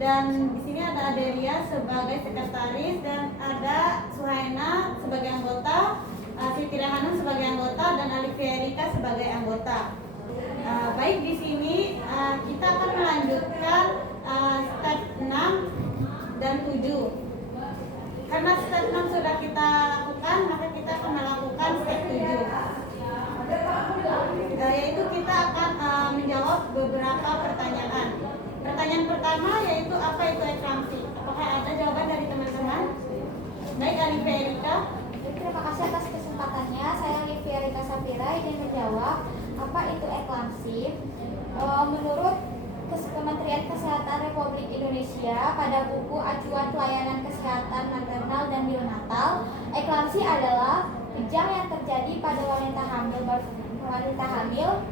Dan di sini ada Adelia sebagai sekretaris dan ada Suhaina sebagai anggota, Siti Hanum sebagai anggota dan Alifia Erika sebagai anggota. Baik, di sini kita akan melanjutkan step 6 dan 7. Karena step 6 sudah kita lakukan, maka kita akan melakukan step 7. Yaitu kita akan menjawab beberapa pertanyaan. Pertanyaan pertama yaitu apa itu eklamsi? Apakah ada jawaban dari teman-teman? Baik, Alifia Erika. Terima kasih atas kesempatannya. Saya Alifia Erika Safira ingin menjawab apa itu eklamsi. Menurut Kementerian Kesehatan Republik Indonesia pada buku Acuan Pelayanan Kesehatan Maternal dan Neonatal, eklamsi adalah kejang yang terjadi pada wanita hamil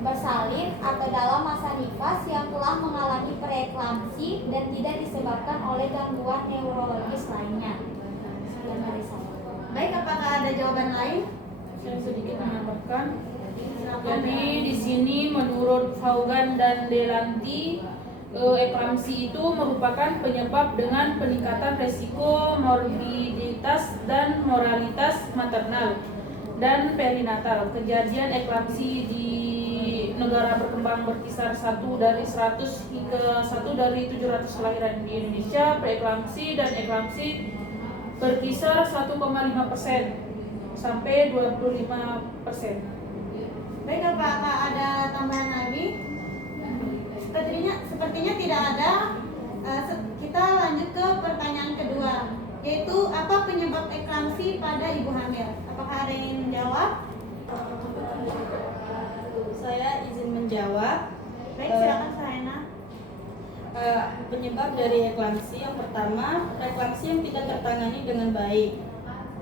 bersalin atau dalam masa nifas yang telah mengalami preeklamsi dan tidak disebabkan oleh gangguan neurologis lainnya. Sekian dari saya. Baik, apakah ada jawaban lain? Saya sedikit menambahkan. Jadi di sini menurut Vaughan dan Delanty, eklamsi itu merupakan penyebab dengan peningkatan resiko morbiditas dan mortalitas maternal dan perinatal. Kejadian eklamsi di negara berkembang berkisar 1 dari 100 hingga 1 dari 700 kelahiran di Indonesia. Preeklamsi dan eklamsi berkisar 1,5% sampai 25%. Baik, apakah ada tambahan lagi? Sepertinya tidak ada. Kita lanjut ke pertanyaan kedua, yaitu apa penyebab eklamsi pada ibu hamil? Apakah ada yang ingin menjawab? Saya izin menjawab. Baik, silakan Saena. Penyebab dari eklamsi yang pertama, eklamsi yang tidak tertangani dengan baik.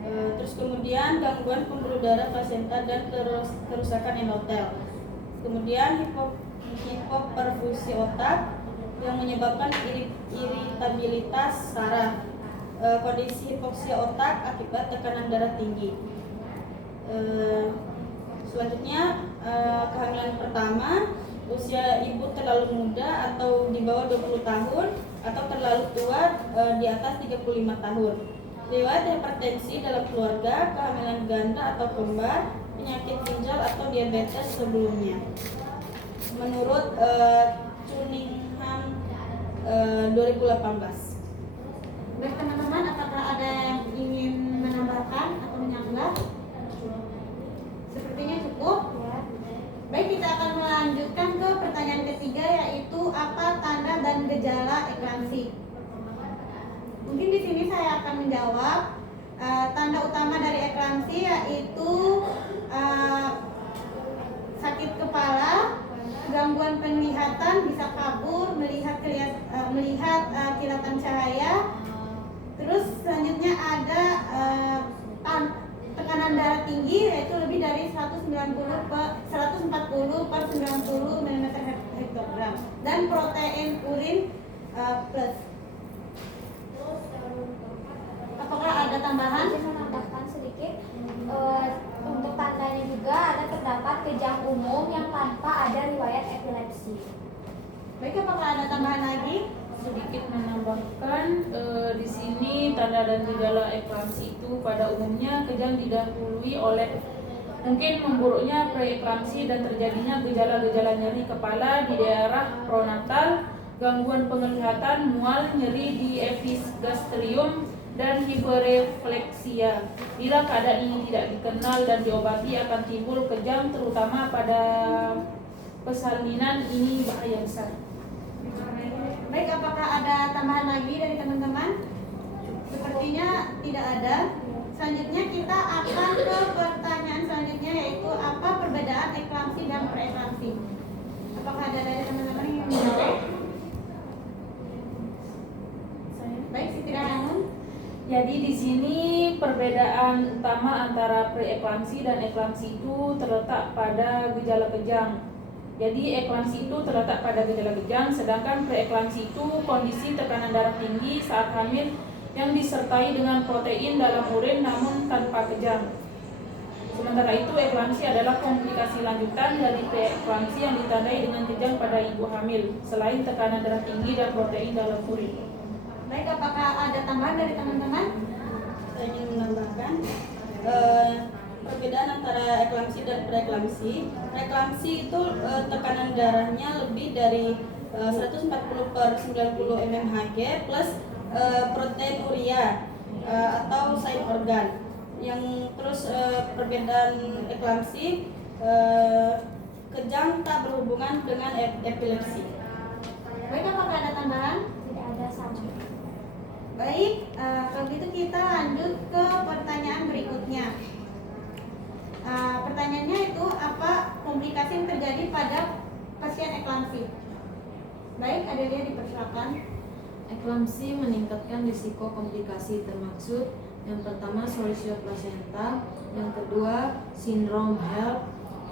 Terus kemudian gangguan pembuluh darah plasenta dan kerusakan endotel. Kemudian hipoperfusi otak yang menyebabkan iritabilitas saraf. Kondisi hipoksia otak akibat tekanan darah tinggi. Selanjutnya kehamilan pertama, usia ibu terlalu muda atau di bawah 20 tahun atau terlalu tua di atas 35 tahun. Riwayat hipertensi dalam keluarga, kehamilan ganda atau kembar, penyakit ginjal atau diabetes sebelumnya. Menurut Cunningham 2018. Baik teman-teman, apakah ada yang ingin menambahkan atau menyanggah? Sepertinya cukup. Baik, kita akan melanjutkan ke pertanyaan ketiga, yaitu apa tanda dan gejala eklamsi. Mungkin di sini saya akan menjawab. Tanda utama dari eklamsi yaitu sakit kepala, gangguan penglihatan, bisa kabur, melihat kilatan cahaya. Terus selanjutnya ada tekanan darah tinggi, yaitu lebih dari 140 per 90 mm hektogram, dan protein urin plus. Apakah ada tambahan? Saya menambahkan sedikit. Untuk tandanya juga ada terdapat kejang umum yang tanpa ada riwayat epilepsi. Baik, apakah ada tambahan lagi? Sedikit menambahkan, di sini tanda dan gejala eklamsi itu pada umumnya kejang didahului oleh mungkin memburuknya preeklamsi dan terjadinya gejala-gejala nyeri kepala di daerah pronatal, gangguan penglihatan, mual, nyeri di epigastrium, dan hiperrefleksia. Bila keadaan ini tidak dikenal dan diobati akan timbul kejang, terutama pada persalinan. Ini bahaya besar. Baik, apakah ada tambahan lagi dari teman-teman? Sepertinya tidak ada. Selanjutnya kita akan ke pertanyaan selanjutnya, yaitu apa perbedaan eklamsi dan preeklamsi. Apakah ada dari teman-teman yang ingin menjawab? Baik, Siti Hanum. Jadi di sini perbedaan utama antara preeklamsi dan eklamsi itu terletak pada gejala kejang. Jadi eklamsi itu terletak pada gejala kejang, sedangkan preeklamsi itu kondisi tekanan darah tinggi saat hamil yang disertai dengan protein dalam urin namun tanpa kejang. Sementara itu, eklamsi adalah komplikasi lanjutan dari preeklamsi yang ditandai dengan kejang pada ibu hamil, selain tekanan darah tinggi dan protein dalam urin. Baik, apakah ada tambahan dari teman-teman? Saya ingin menambahkan perbedaan antara eklamsi dan preeklamsi. Preeklamsi itu tekanan darahnya lebih dari 140/90 mmHg plus protein urea atau sain organ. Yang terus perbedaan eklamsi, kejang tak berhubungan dengan epilepsi. Baik, apakah ada tambahan? Tidak ada, sama. Baik, kalau gitu kita lanjut ke pertanyaan berikutnya. Pertanyaannya itu, apa komplikasi yang terjadi pada pasien eklamsi? Baik, Adelia dipersilakan. Eklamsi meningkatkan risiko komplikasi termaksud yang pertama solisio plasenta, yang kedua sindrom HELLP,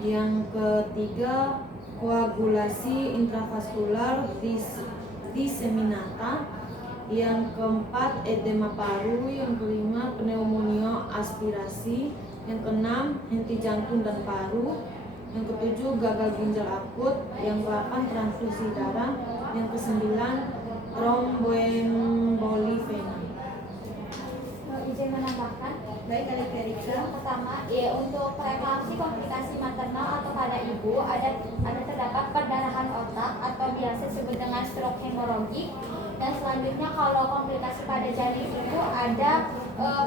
yang ketiga koagulasi intravaskular diseminata, yang keempat edema paru, yang kelima pneumonia aspirasi, yang keenam henti jantung dan paru, yang ketujuh gagal ginjal akut, yang ke-8 transfusi darah, yang ke-9 tromboemboli vena. Izin menambahkan. Baik, Alifia Riksa. Yang pertama, ya, untuk preeklamsi komplikasi maternal atau pada ibu ada terdapat perdarahan otak atau biasa disebut dengan stroke hemoragik, dan selanjutnya kalau komplikasi pada janin itu ada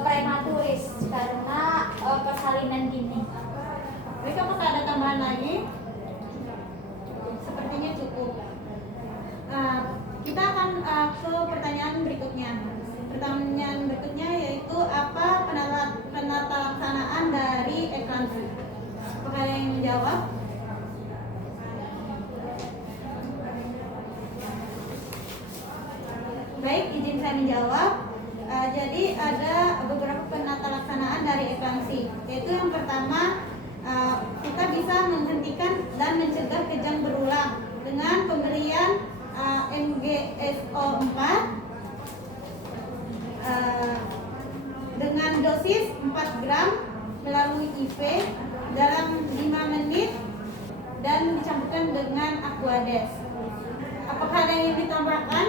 prematuris karena persalinan dini. Baik, apakah ada tambahan lagi? Sepertinya cukup. Kita akan ke pertanyaan berikutnya. Pertanyaan berikutnya yaitu, apa penata laksanaan dari eklamsi? Apakah ada yang menjawab? Baik, izin saya menjawab. Jadi ada beberapa penata laksanaan dari eklamsi, yaitu yang pertama, kita bisa menghentikan dan mencegah kejang berulang dengan pemberian MgSO4 dengan dosis 4 gram melalui IV dalam 5 menit dan dicampurkan dengan Aquades. Apakah ada yang ditambahkan?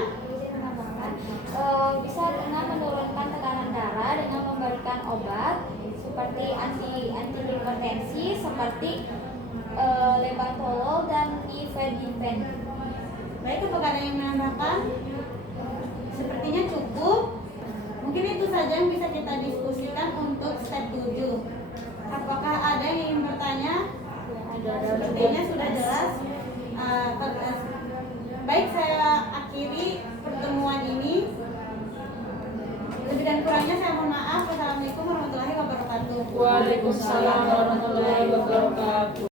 Bisa dengan menurunkan tekanan darah dengan memberikan obat seperti antihipertensi seperti lebatolol dan nifedipine. Baik, apakah ada yang menambahkan? Sepertinya cukup. Mungkin itu saja yang bisa kita diskusikan untuk step 7. Apakah ada yang ingin bertanya? Sepertinya sudah jelas. Baik, saya akhiri pertemuan ini. Lebih dan kurangnya saya mohon maaf. Wassalamualaikum warahmatullahi wabarakatuh. Waalaikumsalam warahmatullahi wabarakatuh.